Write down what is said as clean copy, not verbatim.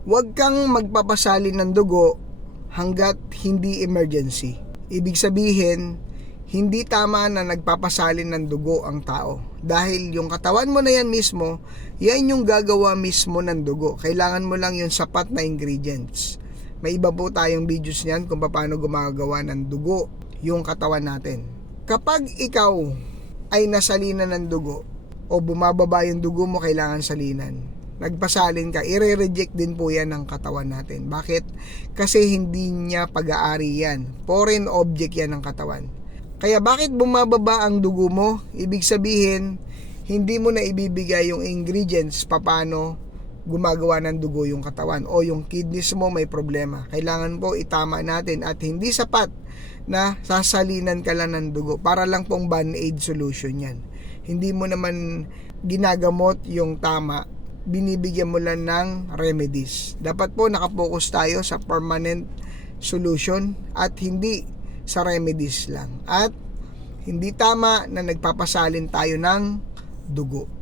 Huwag kang magpapasalin ng dugo hanggat hindi emergency. Ibig sabihin, hindi tama na nagpapasalin ng dugo ang tao. Dahil yung katawan mo na yan mismo, yan yung gagawa mismo ng dugo. Kailangan mo lang yung sapat na ingredients. May iba po tayong videos niyan kung paano gumagawa ng dugo yung katawan natin. Kapag ikaw ay nasalinan ng dugo o bumababa yung dugo mo, kailangan salinan, nagpasalin ka, i-reject din po yan ng katawan natin. Bakit? Kasi hindi niya pag-aari yan. Foreign object yan ng katawan. Kaya bakit bumababa ang dugo mo? Ibig sabihin, hindi mo na ibibigay yung ingredients paano gumagawa ng dugo yung katawan o yung kidneys mo may problema. Kailangan po itama natin at hindi sapat na sasalinan ka lang ng dugo. Para lang pong band-aid solution yan. Hindi mo naman ginagamot yung tama, binibigyan mo lang ng remedies. Dapat po nakapokus tayo sa permanent solution at hindi sa remedies lang. At hindi tama na nagpapasalin tayo ng dugo.